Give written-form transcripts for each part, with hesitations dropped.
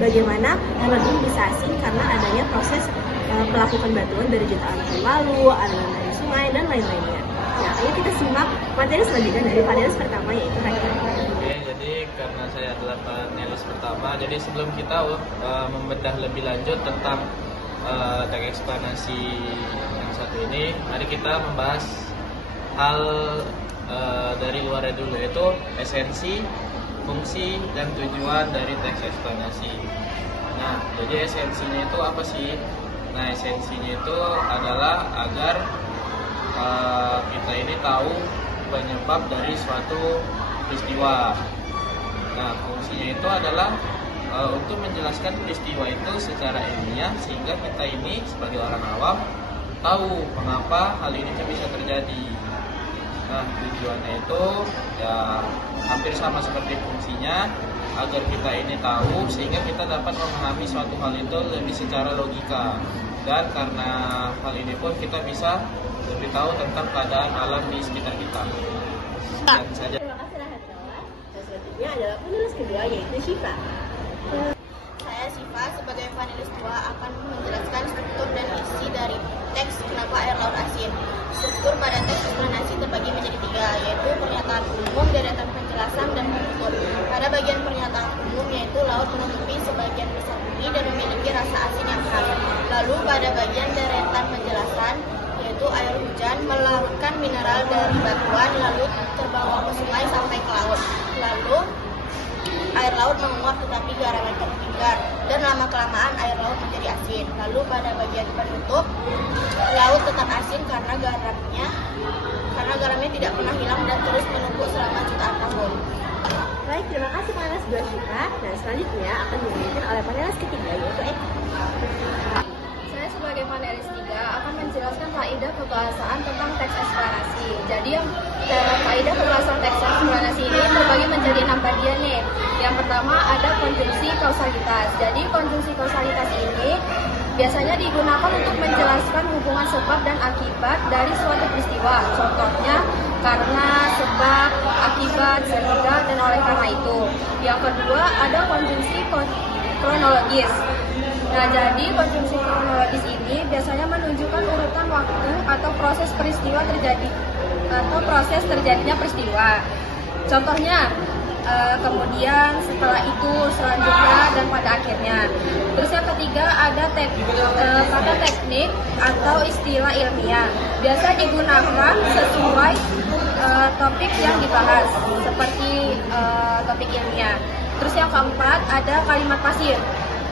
bagaimana Lodin bisa asin karena adanya proses pelapukan batuan dari jutaan tahun lalu, aliran dari sungai, dan lain-lainnya. Nah, ayo kita simak materi selanjutnya dari panelis pertama, yaitu Rektor. Oke, jadi karena saya adalah panelis pertama, jadi sebelum kita membedah lebih lanjut tentang teks eksplanasi yang satu ini, mari kita membahas hal dari luarnya dulu, yaitu esensi, fungsi, dan tujuan dari teks eksplanasi. Nah, jadi esensinya itu apa sih? Nah, esensinya itu adalah agar kita ini tahu penyebab dari suatu peristiwa. Nah, fungsinya itu adalah untuk menjelaskan peristiwa itu secara ilmiah sehingga kita ini sebagai orang awam tahu mengapa hal ini bisa terjadi. Nah, tujuannya itu ya hampir sama seperti fungsinya, agar kita ini tahu sehingga kita dapat memahami suatu hal itu lebih secara logika, dan karena hal ini pun kita bisa lebih tahu tentang keadaan alam di sekitar kita. Dan saja. Terima kasih Rahatala. Dan selanjutnya adalah panelis kedua, yaitu Syifa. Saya Syifa sebagai panelis 2 akan menjelaskan struktur dan isi dari teks Kenapa Air Laut Asin. Struktur pada teks eksplanasi terbagi menjadi 3, yaitu pernyataan umum, deretan penjelasan, dan penutur. Pada bagian pernyataan umum, yaitu laut menutupi sebagian besar bumi dan memiliki rasa asin yang khas. Lalu pada bagian deretan penjelasan, yaitu air hujan melarutkan mineral dari batuan lalu terbawa ke sungai sampai ke laut. Lalu air laut menguap tetapi garamnya tertinggal dan lama-kelamaan air laut menjadi asin. Lalu pada bagian penutup, laut tetap asin karena garamnya tidak pernah hilang dan terus menumpuk selama jutaan tahun. Baik, terima kasih panelis 2 Syifa. Dan selanjutnya akan dipimpin oleh panelis ketiga, yaitu Eka. Saya sebagai panelis 3 akan menjelaskan kaidah kebahasaan tentang teks eksplanasi. Jadi yang kaidah kebahasaan teks eksplanasi ini terbagi menjadi 6 bagian nih. Yang pertama ada konjungsi kausalitas. Jadi konjungsi kausalitas ini biasanya digunakan untuk menjelaskan hubungan sebab dan akibat dari suatu peristiwa. Contohnya karena, sebab, akibat, sehingga, dan oleh karena itu. Yang kedua ada konjungsi kronologis. Nah, jadi konjungsi kronologis ini biasanya menunjukkan urutan waktu atau proses peristiwa terjadi atau proses terjadinya peristiwa. Contohnya, kemudian setelah itu, selanjutnya, dan pada akhirnya. Terus yang ketiga ada kata teknik atau istilah ilmiah. Biasa digunakan sesuai topik yang dibahas, seperti topik ilmiah. Terus yang keempat ada kalimat pasif.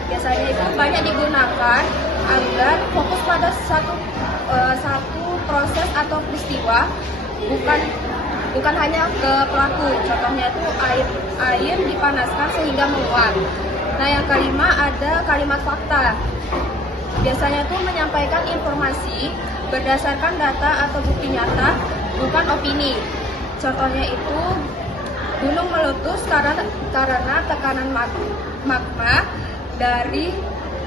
Biasanya itu banyak digunakan agar fokus pada satu proses atau peristiwa, bukan hanya ke pelaku. Contohnya itu air dipanaskan sehingga menguap. Nah, yang kelima ada kalimat fakta. Biasanya itu menyampaikan informasi berdasarkan data atau bukti nyata, bukan opini. Contohnya itu gunung meletus karena tekanan magma dari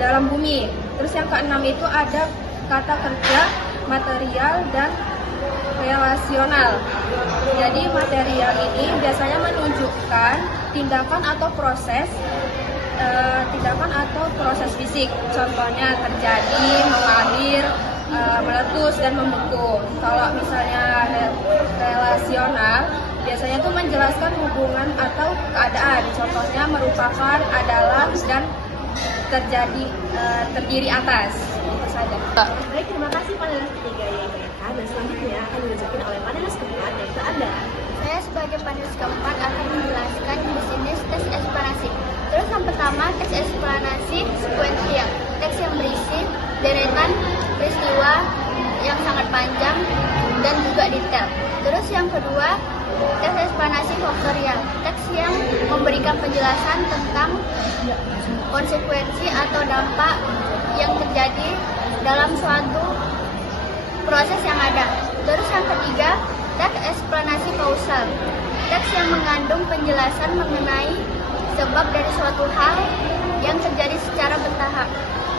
dalam bumi. Terus yang keenam itu ada kata kerja, material, dan relasional. Jadi material ini biasanya menunjukkan tindakan atau proses fisik. Contohnya terjadi, mengalir, meletus, dan membeku. Kalau misalnya relasional, biasanya itu menjelaskan hubungan atau keadaan. Contohnya merupakan, adalah, dan terdiri atas. Itu saja. Baik, terima kasih panelis ketiga, yaitu Eka. Dan selanjutnya akan dilanjutkan oleh panelis keempat, yaitu Anda. Saya sebagai panelis keempat akan menjelaskan jenis teks eksplanasi. Terus yang pertama, teks eksplanasi sekuensial. Teks yang berisi deretan peristiwa yang sangat panjang dan juga detail. Terus yang kedua, teks eksplanasi faktorial. Teks yang memberikan penjelasan tentang konsekuensi atau dampak yang terjadi dalam suatu proses yang ada. Terus yang ketiga, teks eksplanasi kausal. Teks yang mengandung penjelasan mengenai sebab dari suatu hal yang terjadi secara bertahap.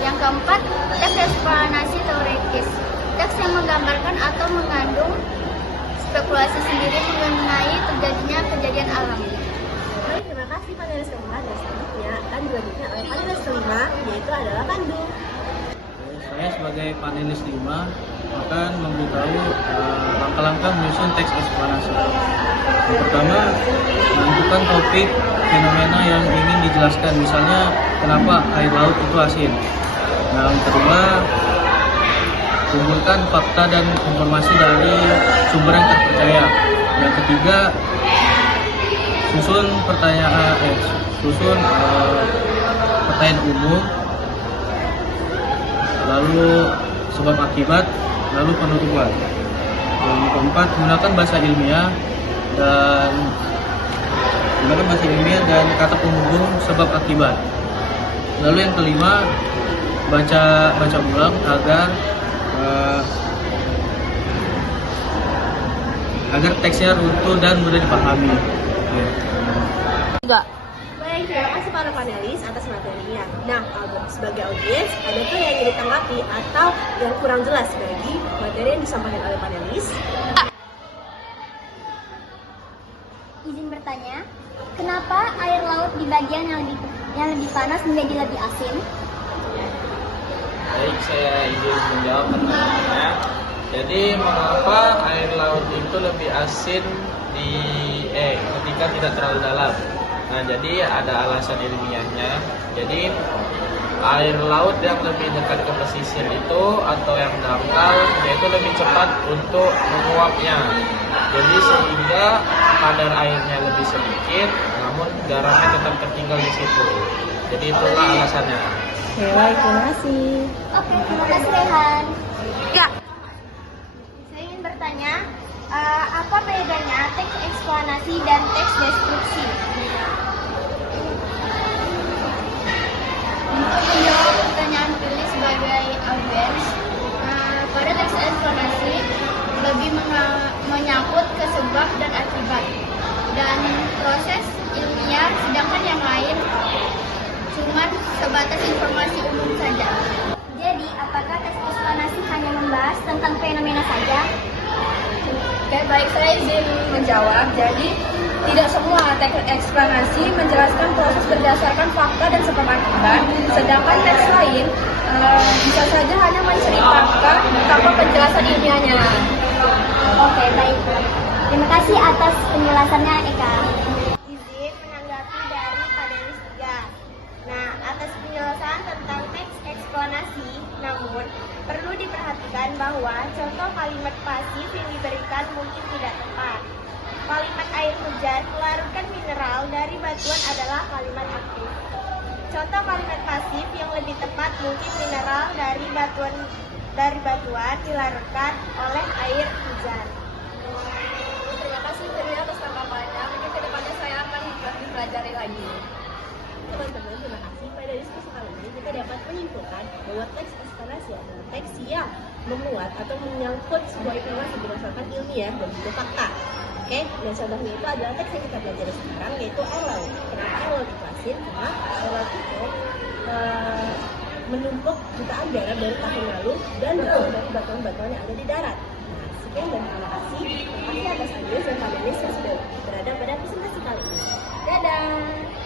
Yang keempat, teks eksplanasi teoritis. Teks yang menggambarkan atau mengandung spekulasi sendiri mengenai terjadinya kejadian alam. Baik, terima kasih panelis keempat. Dan selanjutnya akan dilanjutkan oleh panelis kelima, yaitu adalah Pandu. Saya sebagai panelis 5 akan memberitahu langkah-langkah menyusun teks eksplanasi. Yang pertama, menentukan topik fenomena yang ingin dijelaskan, misalnya kenapa air laut itu asin. Yang kedua, kumpulkan fakta dan informasi dari sumber yang terpercaya. Yang ketiga, susun pertanyaan umum, lalu sebab akibat, lalu penutupan. Yang keempat, gunakan bahasa ilmiah dan kata penghubung sebab akibat. Lalu yang kelima, baca ulang agar teksnya runtuh dan mudah dipahami. Enggak. Baik, terima kasih para panelis atas materinya. Nah, sebagai audiens, adakah yang ingin ditanggapi atau yang kurang jelas bagi materi yang disampaikan oleh panelis? Izin bertanya, kenapa air laut di bagian yang lebih panas menjadi lebih asin? Baik, saya izin menjawab pertanyaannya. Jadi, mengapa air laut itu lebih asin ketika tidak terlalu dalam? Nah, jadi ada alasan ilmiahnya. Jadi, air laut yang lebih dekat ke pesisir itu atau yang dangkal, yaitu lebih cepat untuk menguapnya. Jadi sehingga kadar airnya lebih sedikit, namun garamnya tetap tertinggal di situ. Jadi itulah alasannya. Oke, baik, terima kasih. Oke, terima kasih Rehan. Ya. Saya ingin bertanya, apa bedanya teks eksplanasi dan teks deskripsi? Untuk menjawab pertanyaan pilih sebagai audiens, pada teks eksplanasi lebih menyangkut ke sebab dan akibat dan proses ilmiah, sedangkan yang lain cuma sebatas informasi umum saja. Jadi, apakah teks eksplanasi hanya membahas tentang fenomena saja? Oke, baik, saya izin menjawab. Jadi, tidak semua teks eksplanasi menjelaskan proses berdasarkan fakta dan sebab akibat, sedangkan teks lain bisa saja hanya menceritakan tanpa penjelasan ilmiahnya. Oke, baik. Terima kasih atas penjelasannya, Eka. Izin menanggapi dari panelis 3. Nah, atas penjelasan tentang teks eksplanasi, namun perlu diperhatikan bahwa contoh kalimat pasif yang diberikan mungkin tidak tepat. Kalimat air hujan melarutkan mineral dari batuan adalah kalimat aktif. Contoh kalimat pasif yang lebih tepat mungkin mineral dari batuan dilarutkan oleh air hujan. Terima kasih Firly atas tanggapannya. Mungkin kedepannya saya akan dipelajari lagi. Teman-teman, terima kasih. Pada diskusi kali ini kita dapat menyimpulkan bahwa teks eksplanasi adalah teks yang memuat atau menyangkut sebuah informasi berdasarkan ilmiah dan juga fakta. Oke, dan contohnya itu adalah teks yang kita pelajari sekarang, yaitu air laut. Kenapa air laut itu asin? Karena air laut itu menumpuk jutaan garam dari tahun lalu dan berasal dari batuan-batuan yang ada di darat. Nah, sekian dan terima kasih. Terima kasih atas audiens dan panelis yang sudah berada pada presentasi kali ini. Dadah!